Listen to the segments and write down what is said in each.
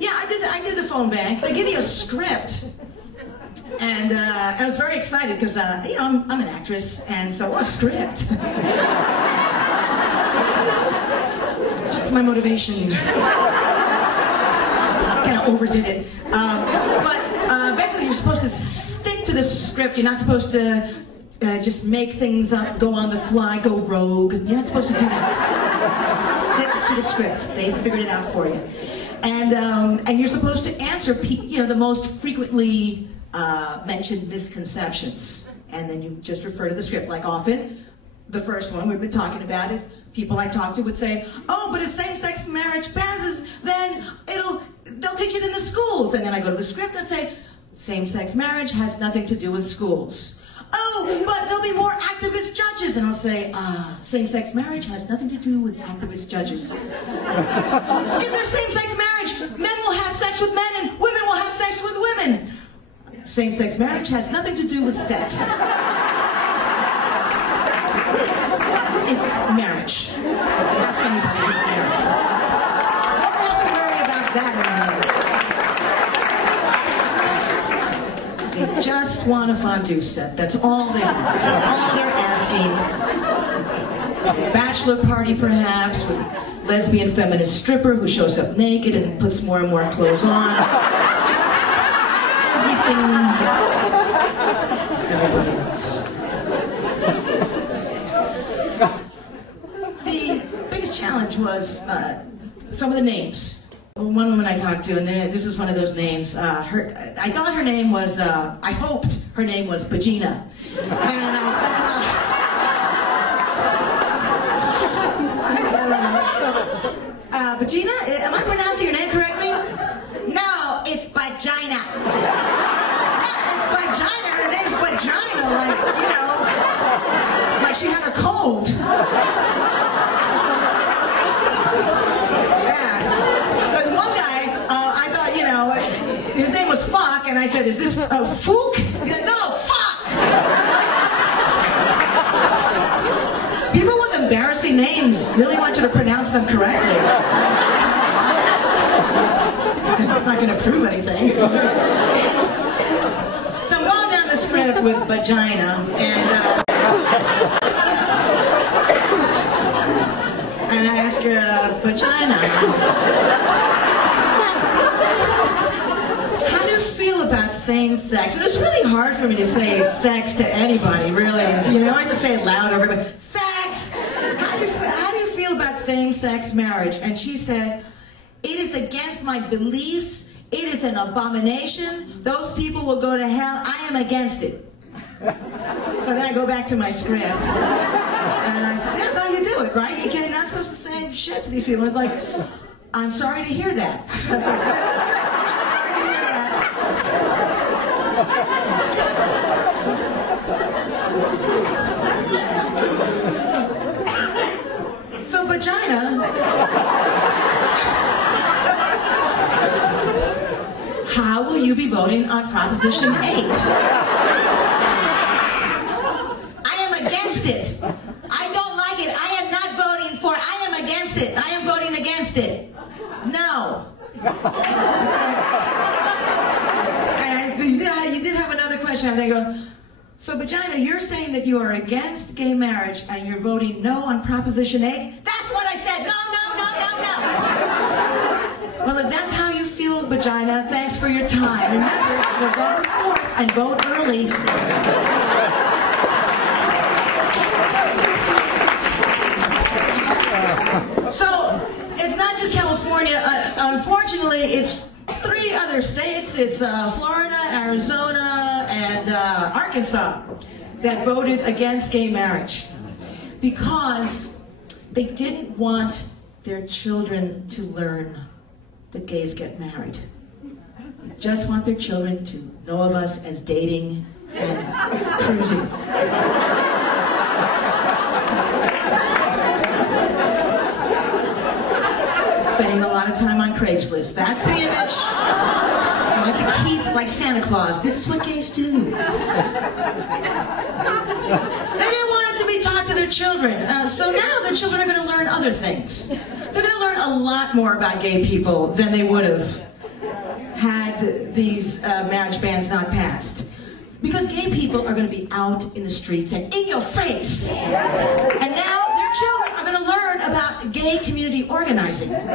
Yeah, I did the phone bank. They give you a script. And I was very excited because, you know, I'm an actress, and so what a script. That's my motivation. Kind of overdid it. But basically you're supposed to stick to the script. You're not supposed to just make things up, go on the fly, go rogue. You're not supposed to do that. Stick to the script. They figured it out for you. And you're supposed to answer, you know, the most frequently mentioned misconceptions. And then you just refer to the script. Like often, the first one we've been talking about is people I talk to would say, oh, but if same-sex marriage passes, then they'll teach it in the schools. And then I go to the script and say, same-sex marriage has nothing to do with schools. Oh, but there'll be more activist judges. And I'll say, same-sex marriage has nothing to do with activist judges. If there's same-sex marriage, men will have sex with men and women will have sex with women. Same-sex marriage has nothing to do with sex. It's marriage. Ask anybody who's married. You don't have to worry about that anymore. They just want a fondue set. That's all they want. That's all they're asking. Bachelor party, perhaps, with lesbian feminist stripper who shows up naked and puts more and more clothes on. Just everything everybody wants. The biggest challenge was some of the names. One woman I talked to, and this is one of those names, I thought her name was, I hoped her name was Bagina. And I said, Bagina, am I pronouncing your name correctly? No, it's Bagina. Yeah, it's Bagina, her name's Bagina, like, you know, like she had a cold. His name was Fuck, and I said, is this a Fook? He said, no, Fuck! People with embarrassing names really want you to pronounce them correctly. It's not going to prove anything. So I'm going down the script with Bagina, and I ask her, Bagina, same sex. And it's really hard for me to say sex to anybody, really. You know, I have to say it loud over, but sex! How do you feel about same-sex marriage? And she said, it is against my beliefs. It is an abomination. Those people will go to hell. I am against it. So then I go back to my script. And I said, that's how you do it, right? You're not supposed to say shit to these people. It's like, I'm sorry to hear that. That's what I said in the script. So, Bagina, how will you be voting on Proposition 8? I am against it. I don't like it. I am not voting for it. I am against it. I am voting against it. No. So you did have another question. I'm thinking, so Bagina, you're saying that you are against gay marriage and you're voting no on Proposition 8? That's what I said. No, no, no, no, no. Well, if that's how you feel, Bagina, thanks for your time. Remember, November 4th, and vote early. So, it's not just California. Unfortunately, it's 3 other states. It's Florida, Arizona, and Arkansas that voted against gay marriage because they didn't want their children to learn that gays get married. They just want their children to know of us as dating and cruising. Spending a lot of time on Craigslist. That's the image. I like to keep, like Santa Claus. This is what gays do. They didn't want it to be taught to their children. So now their children are going to learn other things. They're going to learn a lot more about gay people than they would have had these marriage bans not passed. Because gay people are going to be out in the streets and in your face. And now their children are going to learn about gay community organizing. Their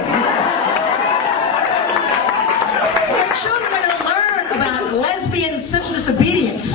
children are going to learn about lesbian civil disobedience.